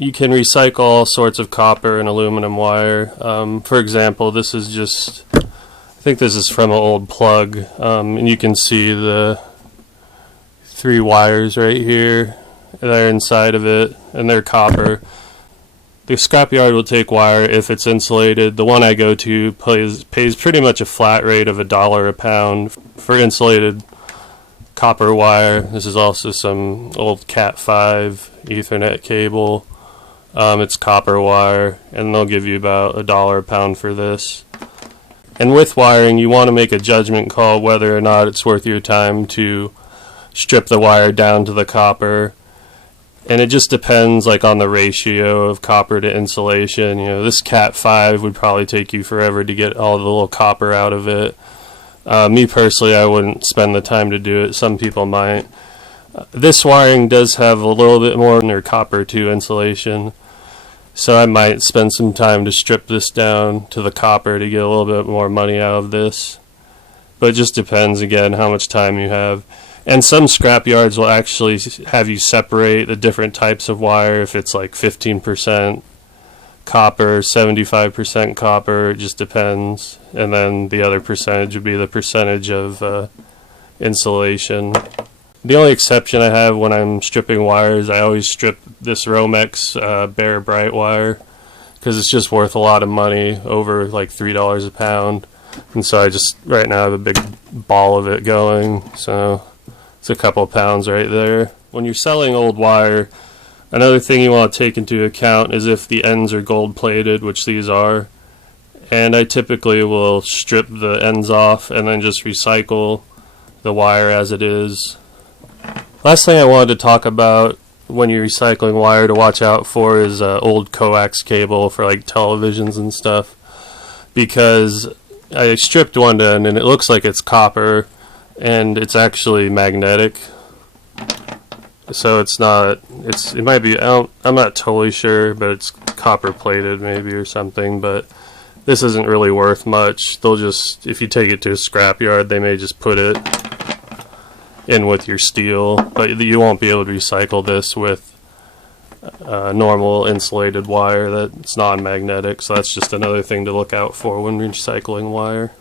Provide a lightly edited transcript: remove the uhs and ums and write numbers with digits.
You can recycle all sorts of copper and aluminum wire. For example, this is just, I think this is from an old plug, and you can see the 3 wires right here. They're inside of it, and they're copper. The scrapyard will take wire if it's insulated. The one I go to pays pretty much a flat rate of $1 a pound for insulated copper wire. This is also some old Cat 5 Ethernet cable. It's copper wire, and they'll give you about $1 a pound for this. And with wiring, you want to make a judgment call whether or not it's worth your time to strip the wire down to the copper. And it just depends like on the ratio of copper to insulation. You know, this Cat 5 would probably take you forever to get all the little copper out of it. Me personally, I wouldn't spend the time to do it. Some people might. This wiring does have a little bit more in their copper to insulation, so I might spend some time to strip this down to the copper to get a little bit more money out of this. But it just depends, again, how much time you have. And some scrap yards will actually have you separate the different types of wire. If it's like 15% copper, 75% copper, it just depends. And then the other percentage would be the percentage of insulation. The only exception I have when I'm stripping wires, I always strip this Romex Bare Bright wire, because it's just worth a lot of money, over like $3 a pound. And so I just right now have a big ball of it going, so it's a couple of pounds right there. When you're selling old wire, another thing you want to take into account is if the ends are gold plated, which these are. And I typically will strip the ends off and then just recycle the wire as it is. Last thing I wanted to talk about when you're recycling wire to watch out for is old coax cable for like televisions and stuff, because I stripped one end and it looks like it's copper and it's actually magnetic. So it's not, it might be, I'm not totally sure, but it's copper plated maybe or something, but this isn't really worth much. They'll just, if you take it to a scrapyard, they may just put it in with your steel, but you won't be able to recycle this with normal insulated wire that's non-magnetic. So that's just another thing to look out for when recycling wire.